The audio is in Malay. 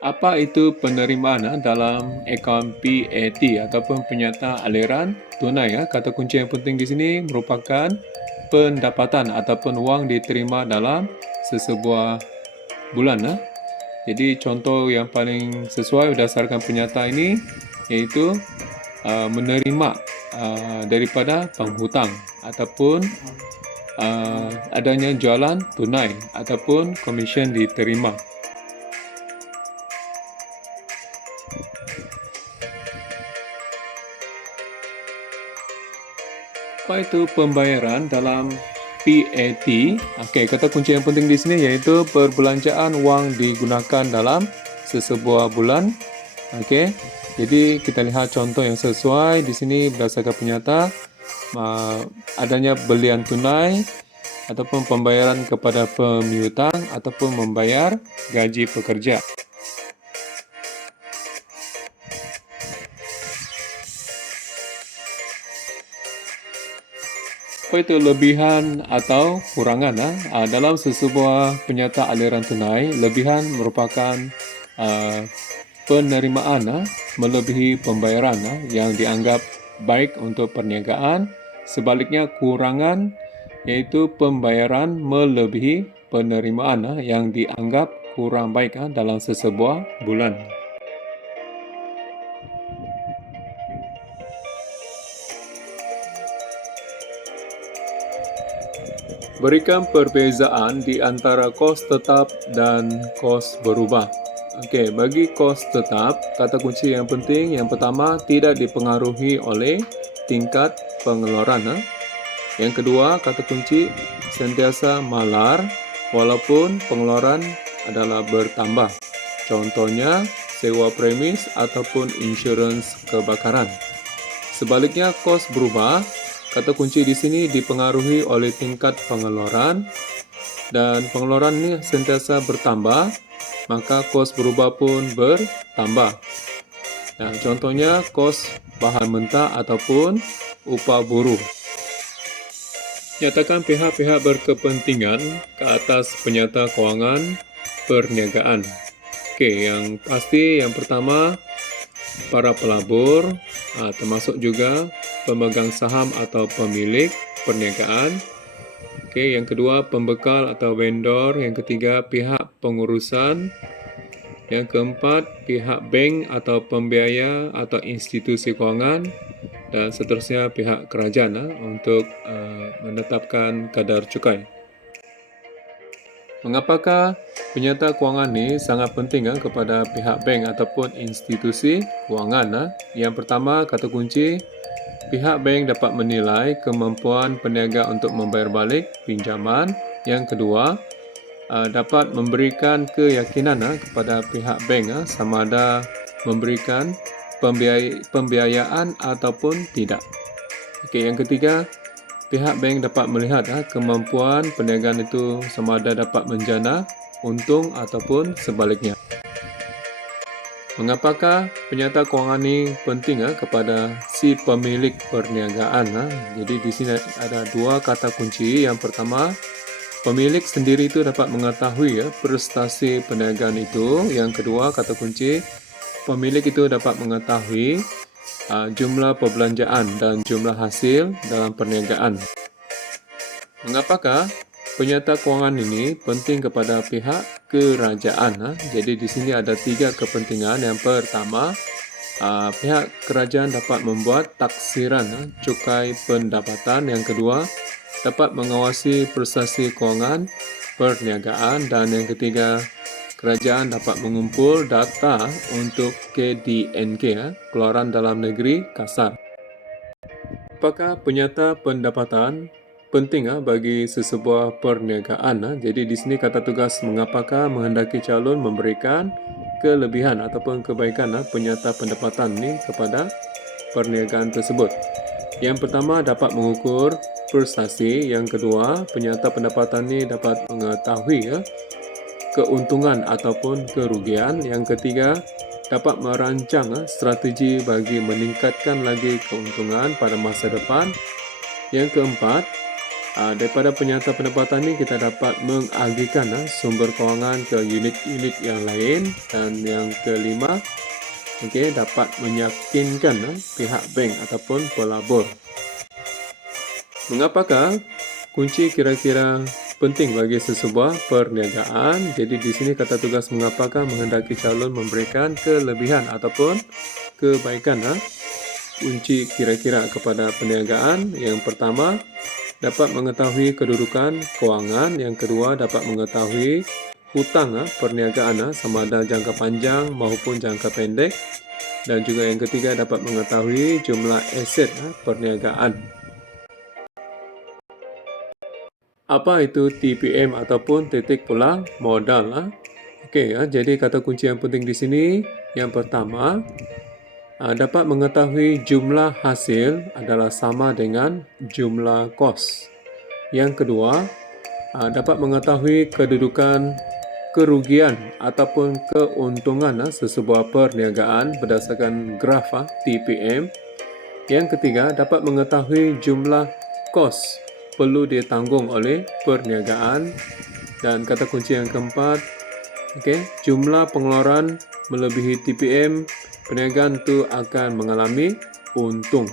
Apa itu penerimaan dalam akaun PAT ataupun penyerta aliran tunai? Kata kunci yang penting di sini merupakan pendapatan ataupun wang diterima dalam sesebuah bulan. Jadi contoh yang paling sesuai berdasarkan penyata ini iaitu menerima daripada penghutang ataupun adanya jualan tunai ataupun komisen diterima. Apa itu pembayaran dalam PAT? Okey, kata kunci yang penting di sini iaitu perbelanjaan wang digunakan dalam sesebuah bulan. Okey. Jadi kita lihat contoh yang sesuai di sini berdasarkan penyata adanya belian tunai ataupun pembayaran kepada pemiutang ataupun membayar gaji pekerja. Apa itu lebihan atau kurangan? Dalam sesebuah penyata aliran tunai, lebihan merupakan penerimaan melebihi pembayaran yang dianggap baik untuk perniagaan. Sebaliknya, kurangan iaitu pembayaran melebihi penerimaan yang dianggap kurang baik dalam sesebuah bulan. Berikan perbezaan di antara kos tetap dan kos berubah. Okey, bagi kos tetap, kata kunci yang penting yang pertama tidak dipengaruhi oleh tingkat pengeluaran. Yang kedua, kata kunci sentiasa malar walaupun pengeluaran adalah bertambah. Contohnya, sewa premis ataupun insurans kebakaran. Sebaliknya, kos berubah. Kata kunci di sini dipengaruhi oleh tingkat pengeluaran dan pengeluaran ini sentiasa bertambah, maka kos berubah pun bertambah. Dan contohnya kos bahan mentah ataupun upah buruh. Nyatakan pihak-pihak berkepentingan ke atas penyata kewangan perniagaan. Okey, yang pasti yang pertama para pelabur, termasuk juga pemegang saham atau pemilik perniagaan. Okey, yang kedua pembekal atau vendor, yang ketiga pihak pengurusan, yang keempat pihak bank atau pembiaya atau institusi kewangan, dan seterusnya pihak kerajaan untuk menetapkan kadar cukai. Mengapakah penyata kewangan ini sangat penting kepada pihak bank ataupun institusi kewangan? Yang pertama, kata kunci, pihak bank dapat menilai kemampuan peniaga untuk membayar balik pinjaman. Yang kedua, dapat memberikan keyakinan kepada pihak bank sama ada memberikan pembiayaan ataupun tidak. Okey, yang ketiga, pihak bank dapat melihat kemampuan perniagaan itu sama ada dapat menjana untung ataupun sebaliknya. Mengapakah penyata kewangan ini penting kepada si pemilik perniagaan? Jadi di sini ada dua kata kunci. Yang pertama, pemilik sendiri itu dapat mengetahui prestasi perniagaan itu. Yang kedua, kata kunci, pemilik itu dapat mengetahui jumlah perbelanjaan dan jumlah hasil dalam perniagaan. Mengapakah penyata kewangan ini penting kepada pihak kerajaan? Jadi di sini ada tiga kepentingan. Yang pertama, pihak kerajaan dapat membuat taksiran cukai pendapatan. Yang kedua, dapat mengawasi prestasi kewangan perniagaan. Dan yang ketiga, kerajaan dapat mengumpul data untuk KDNK, Keluaran Dalam Negeri Kasar. Apakah penyata pendapatan penting bagi sesebuah perniagaan? Jadi di sini kata tugas mengapakah menghendaki calon memberikan kelebihan ataupun kebaikan penyata pendapatan ini kepada perniagaan tersebut. Yang pertama, dapat mengukur prestasi. Yang kedua, penyata pendapatan ini dapat mengetahui keuntungan ataupun kerugian. Yang ketiga, dapat merancang strategi bagi meningkatkan lagi keuntungan pada masa depan. Yang keempat, Daripada penyata pendapatan ini kita dapat mengalihkan sumber kewangan ke unit-unit yang lain. Dan yang kelima, dapat meyakinkan pihak bank ataupun pelabur. Mengapakah kunci kira-kira penting bagi sesebuah perniagaan? Jadi di sini kata tugas mengapakah menghendaki calon memberikan kelebihan ataupun kebaikan. Kunci kira-kira kepada perniagaan. Yang pertama, dapat mengetahui kedudukan kewangan. Yang kedua, dapat mengetahui hutang perniagaan sama ada jangka panjang maupun jangka pendek. Dan juga yang ketiga, dapat mengetahui jumlah aset perniagaan. Apa itu TPM ataupun titik pulang modal? Jadi kata kunci yang penting di sini yang pertama, dapat mengetahui jumlah hasil adalah sama dengan jumlah kos. Yang kedua, dapat mengetahui kedudukan kerugian ataupun keuntungan sesebuah perniagaan berdasarkan graf TPM. Yang ketiga, dapat mengetahui jumlah kos perlu ditanggung oleh perniagaan. Dan kata kunci yang keempat, jumlah pengeluaran melebihi TPM, perniagaan itu akan mengalami untung.